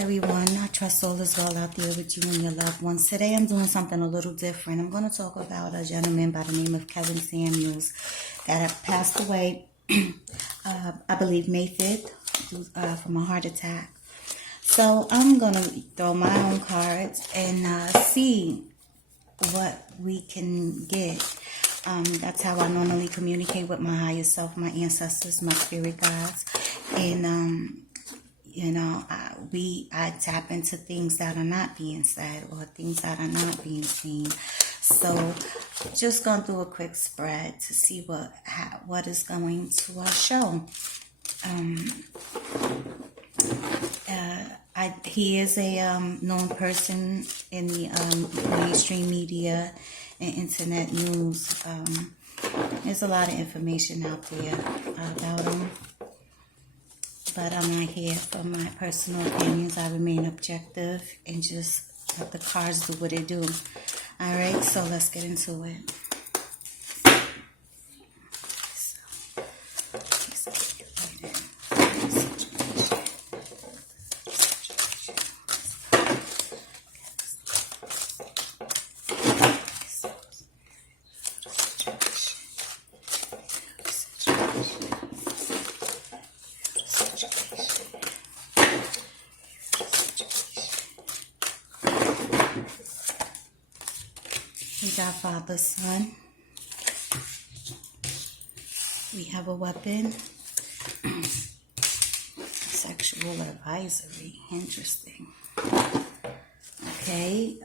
everyone. I trust all is well out there with you and your loved ones. Today I'm doing something a little different. I'm going to talk about a gentleman by the name of Kevin Samuels that had passed away, I believe May 5th, from a heart attack. So I'm going to throw my own cards and see what we can get. That's how I normally communicate with my higher self, my ancestors, my spirit guides. And I tap into things that are not being said or things that are not being seen. So just going through a quick spread to see what is going to show. He is a known person in the mainstream media and internet news. There's a lot of information out there about him. But I'm not here for my personal opinions. I remain objective and just let the cards do what they do. Alright, so let's get into it. We got Father, Son. We have a weapon. Sexual advisory. Interesting. Okay.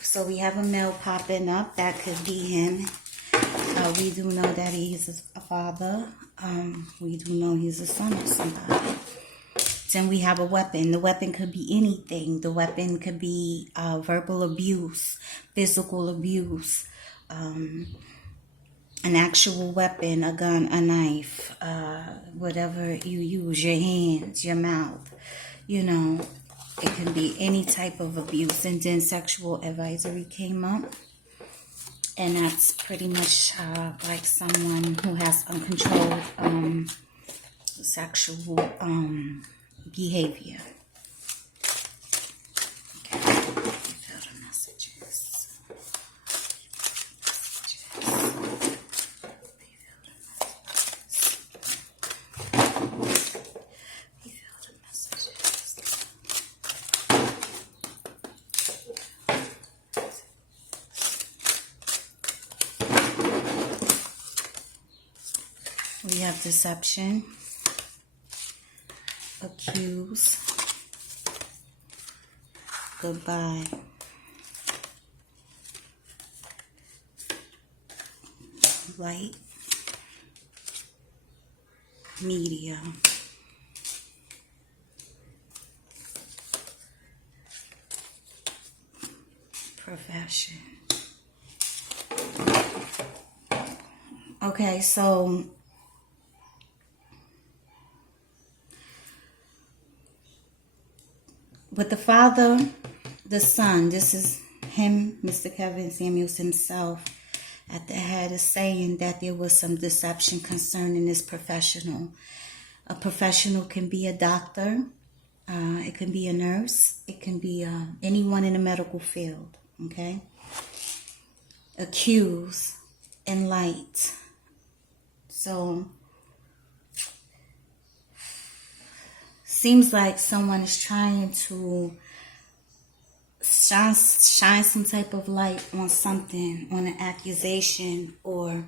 So we have a male popping up. That could be him. We do know that he's a father. We do know he's a son of somebody. Then we have a weapon. The weapon could be anything. The weapon could be verbal abuse, physical abuse, an actual weapon, a gun, a knife, whatever you use, your hands, your mouth. It can be any type of abuse. And then sexual advisory came up. And that's pretty much like someone who has uncontrolled sexual behavior. Okay, you feel the messages. We feel the messages. We have deception. Accuse. Goodbye. Light. Media. Profession. Okay, so with the Father, the Son, this is him, Mr. Kevin Samuels himself, at the head is saying that there was some deception concerning this professional. A professional can be a doctor, it can be a nurse, it can be anyone in the medical field, okay? Accuse and light. So seems like someone is trying to shine some type of light on something, on an accusation, or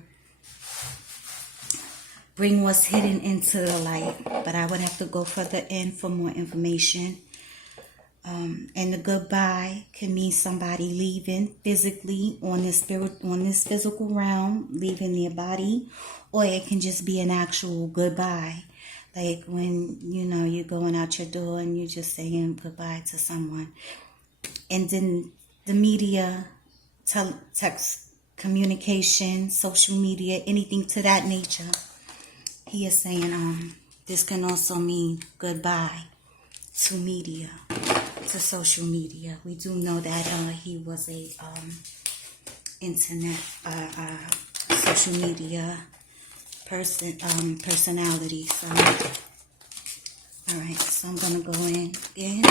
bring what's hidden into the light. But I would have to go further in for more information. And the goodbye can mean somebody leaving physically on this physical realm, leaving their body, or it can just be an actual goodbye. Like when, you're going out your door and you're just saying goodbye to someone. And then the media, text, communication, social media, anything to that nature. He is saying this can also mean goodbye to media, to social media. We do know that he was a internet, social media personality. So, all right, so I'm gonna go in again.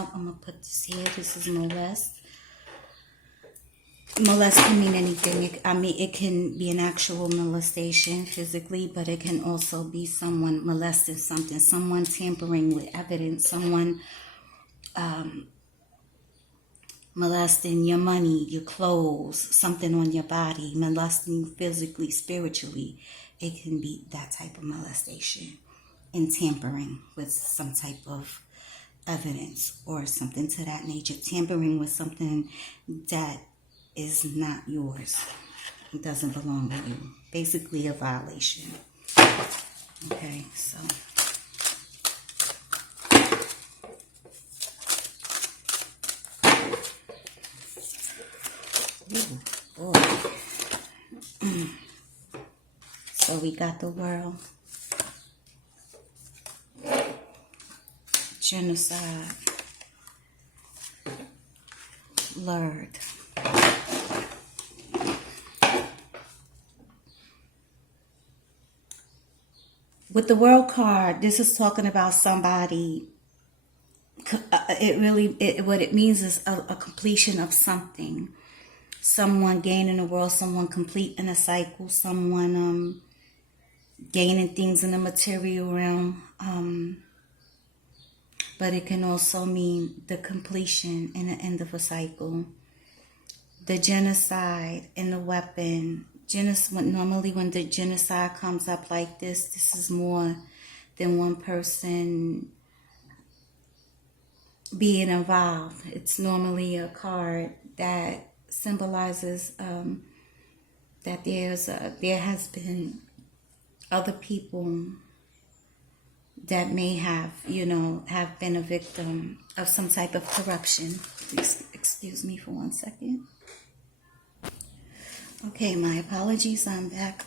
out. I'm going to put this here. This is molest. Molest can mean anything. It can be an actual molestation physically, but it can also be someone molesting something, someone tampering with evidence, someone molesting your money, your clothes, something on your body, molesting you physically, spiritually. It can be that type of molestation and tampering with some type of evidence or something to that nature. Tampering with something that is not yours. It doesn't belong to you. Basically a violation. Okay, so ooh, boy. So we got the world. Genocide. Lured. With the world card, this is talking about somebody. What it means is a completion of something. Someone gaining the world, someone completing a cycle, someone gaining things in the material realm. But it can also mean the completion and the end of a cycle. The genocide and the weapon. Normally when the genocide comes up like this is more than one person being involved. It's normally a card that symbolizes that there has been other people that may have been a victim of some type of corruption. Please excuse me for 1 second. Okay, my apologies, I'm back.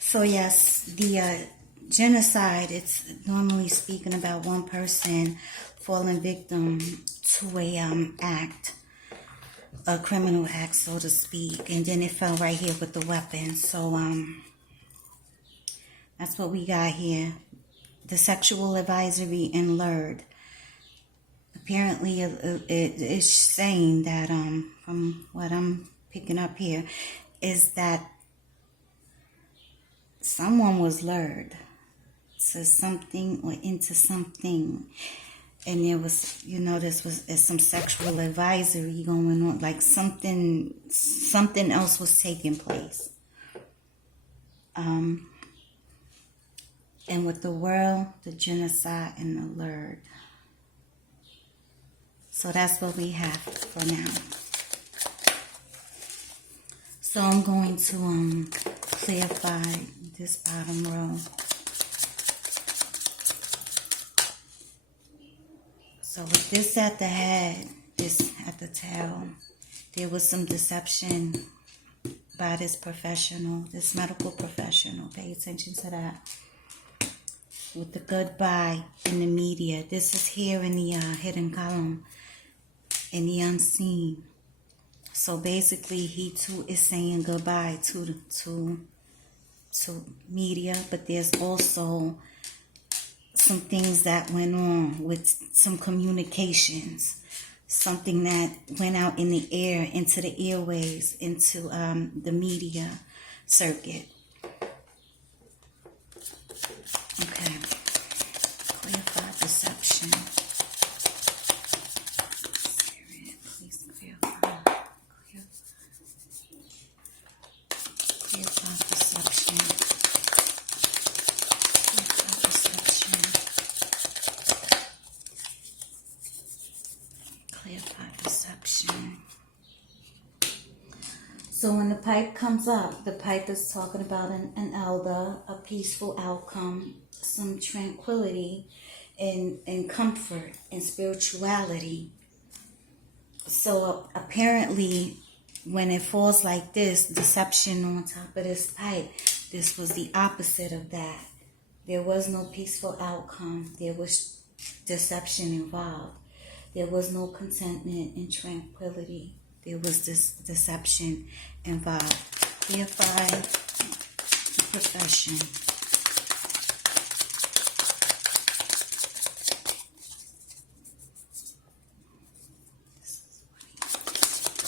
So yes, the genocide, it's normally speaking about one person falling victim to a criminal act, so to speak, and then it fell right here with the weapon. So that's what we got here. The sexual advisory and lured. Apparently it is saying that from what I'm picking up here is that someone was lured to something or into something, and there was there's some sexual advisory going on, like something else was taking place. And with the world, the genocide, and the lured. So that's what we have for now. So I'm going to clarify this bottom row. So with this at the head, this at the tail, there was some deception by this professional, this medical professional. Pay attention to that. With the goodbye in the media. This is here in the hidden column, in the unseen. So basically, he too is saying goodbye to media, but there's also some things that went on with some communications, something that went out in the air, into the airways, into the media circuit. Okay, clarify perception. Spirit, please clarify perception. Clarify perception. Clarify perception. So when the pipe comes up, the pipe is talking about an elder, a peaceful outcome, some tranquility and comfort and spirituality. So apparently when it falls like this, deception on top of this pipe, this was the opposite of that. There was no peaceful outcome. There was deception involved. There was no contentment and tranquility. There was this deception involved. Clarify the profession.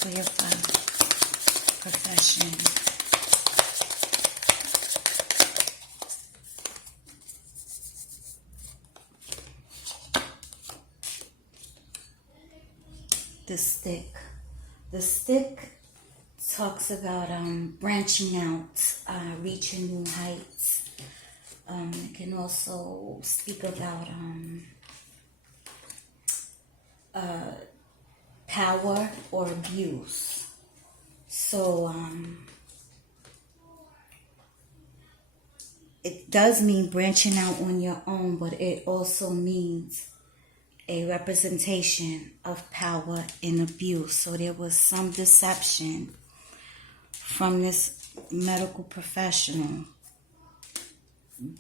Clear for profession. The stick. The stick talks about branching out, reaching new heights. It can also speak about power or abuse. So it does mean branching out on your own, but it also means a representation of power and abuse. So there was some deception from this medical professional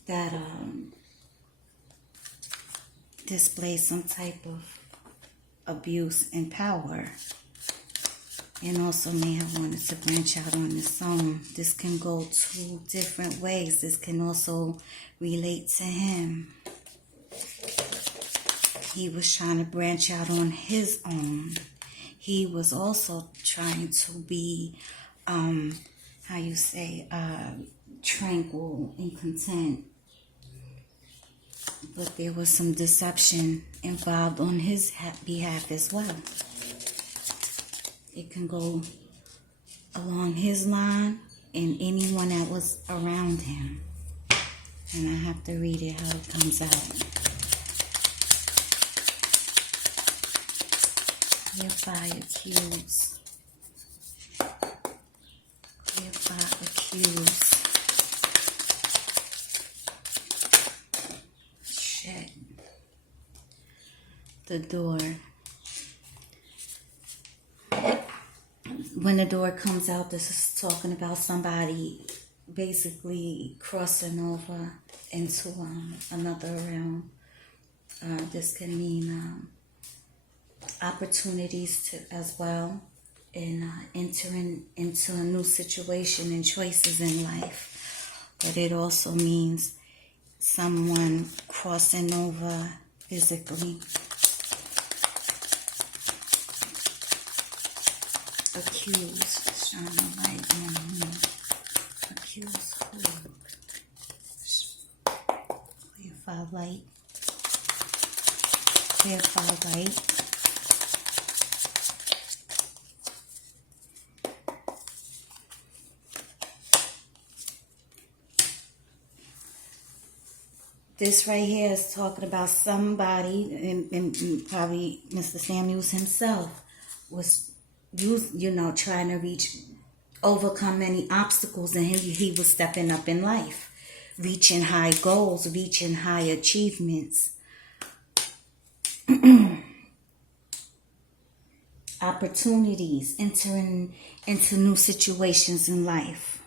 that displayed some type of abuse and power, and also may have wanted to branch out on its own. This can go two different ways. This can also relate to him. He was trying to branch out on his own. He was also trying to be, tranquil and content. But there was some deception involved on his behalf as well. It can go along his line and anyone that was around him. And I have to read it how it comes out. Hereby accused. Hereby accused. Shit. The door. When the door comes out, this is talking about somebody basically crossing over into another realm. This can mean opportunities as well, and entering into a new situation and choices in life. But it also means someone crossing over physically. Accused, shine a light on me. Accused who? Clarify light. Clarify light. This right here is talking about somebody, and probably Mr. Samuels himself was, trying to overcome many obstacles, and he was stepping up in life, reaching high goals, reaching high achievements, opportunities, entering into new situations in life.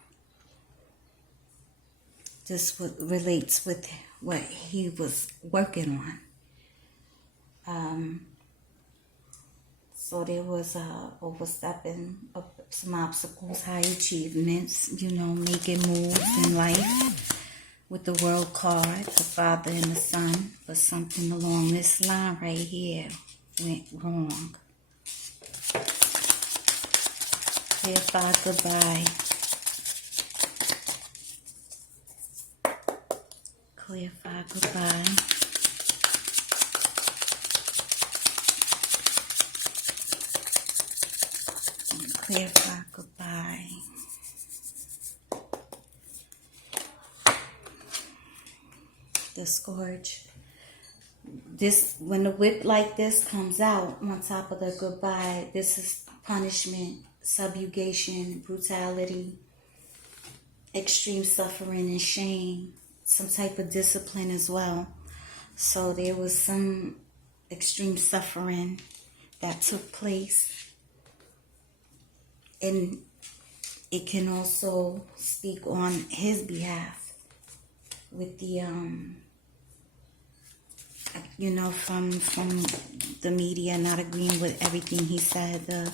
This relates with what he was working on. So there was overstepping of some obstacles, high achievements, making moves in life with the world card, the father and the son. But something along this line right here went wrong. Clarify goodbye. Clarify goodbye. Clarify goodbye. The scourge. When the whip like this comes out on top of the goodbye, this is punishment, subjugation, brutality, extreme suffering and shame, some type of discipline as well. So there was some extreme suffering that took place. And it can also speak on his behalf with the, from the media not agreeing with everything he said, the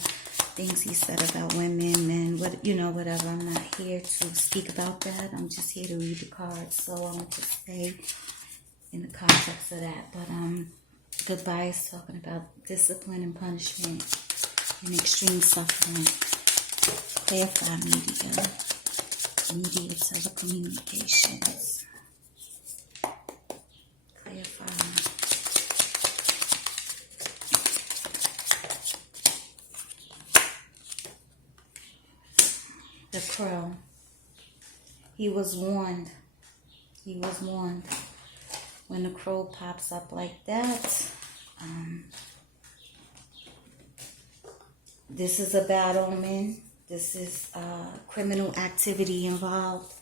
things he said about women, men, whatever. I'm not here to speak about that. I'm just here to read the cards. So I'm going to stay in the context of that. But goodbye is talking about discipline and punishment. in extreme suffering. Clarify media. Media telecommunications. Clarify. The crow. He was warned. He was warned. When the crow pops up like that, this is a bad omen. This is criminal activity involved.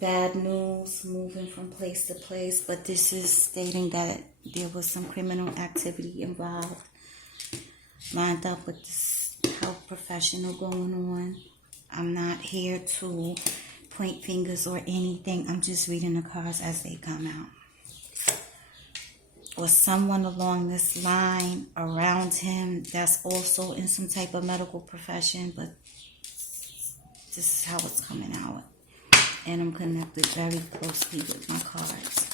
Bad news, moving from place to place. But this is stating that there was some criminal activity involved, lined up with this health professional going on. I'm not here to point fingers or anything. I'm just reading the cards as they come out. Or someone along this line around him that's also in some type of medical profession, but this is how it's coming out. And I'm connected very closely with my cards.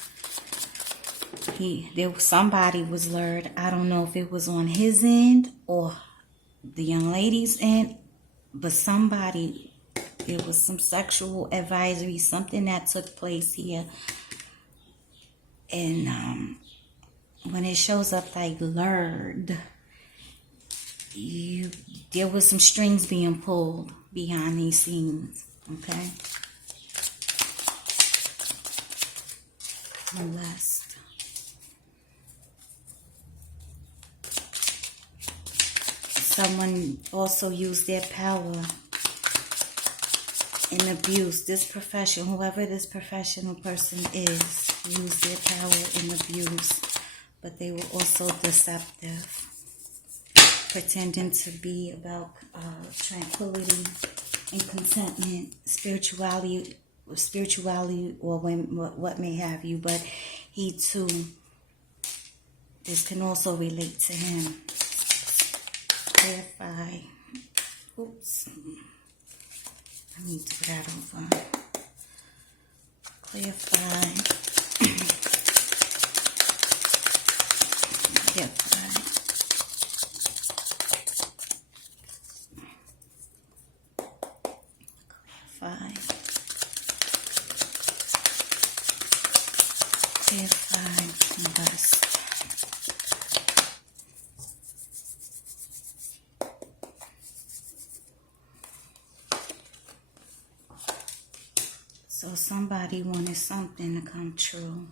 Somebody was lured. I don't know if it was on his end or the young lady's end, but it was some sexual advisory, something that took place here. And when it shows up like lured, there was some strings being pulled behind these scenes, okay? Molest. Someone also used their power in abuse. This profession, whoever this professional person is, used their power in abuse. But they were also deceptive, pretending to be about tranquility and contentment, spirituality, or what may have you. But he too, this can also relate to him. Clarify. Oops. I need to put that over. Clarify. Clarify. Clarify. Clarify. Molest. So somebody wanted something to come true.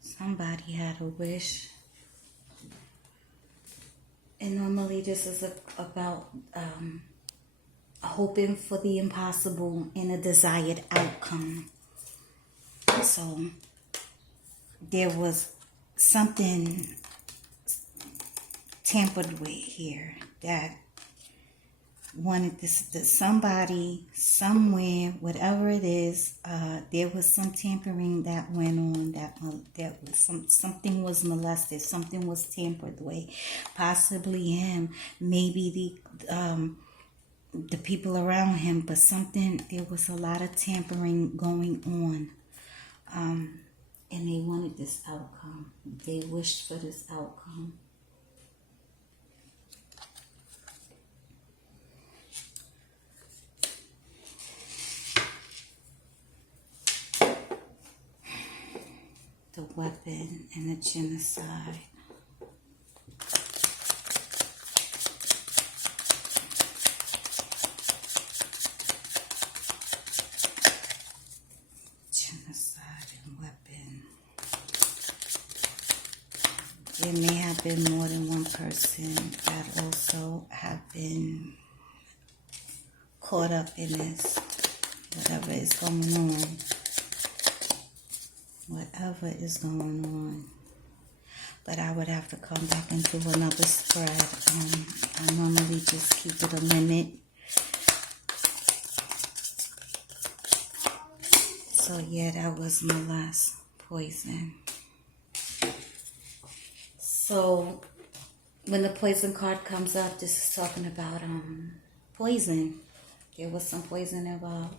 Somebody had a wish. And normally this is about hoping for the impossible and a desired outcome. So there was something tampered with here that wanted this, somebody, somewhere, whatever it is, there was some tampering that went on, that was something was molested, something was tampered with, possibly him, maybe the people around him, but there was a lot of tampering going on, and they wanted this outcome. They wished for this outcome. The weapon and the genocide. Genocide and weapon. There may have been more than one person that also have been caught up in this, whatever is going on. Whatever is going on. But I would have to come back and do another spread. I normally just keep it a limit. So yeah, that was my last poison. So when the poison card comes up, this is talking about poison. There was some poison involved.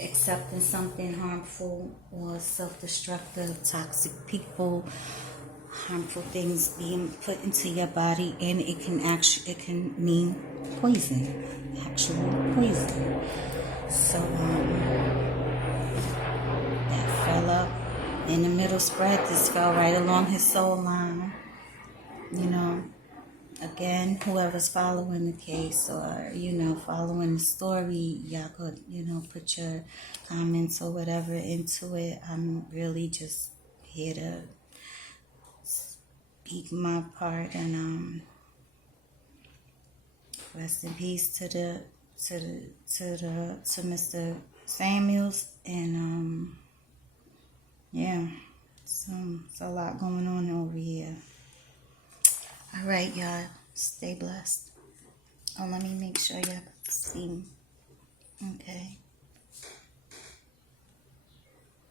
accepting something harmful or self-destructive, toxic people, harmful things being put into your body, and it can mean poison, actual poison. So that fell up in the middle spread. This fell right along his soul line. You know, again, whoever's following the case or, following the story, y'all could, put your comments or whatever into it. I'm really just here to speak my part, and rest in peace to Mr. Samuels, and yeah, so it's a lot going on over here. All right, y'all. Stay blessed. Oh, let me make sure y'all see me. Okay.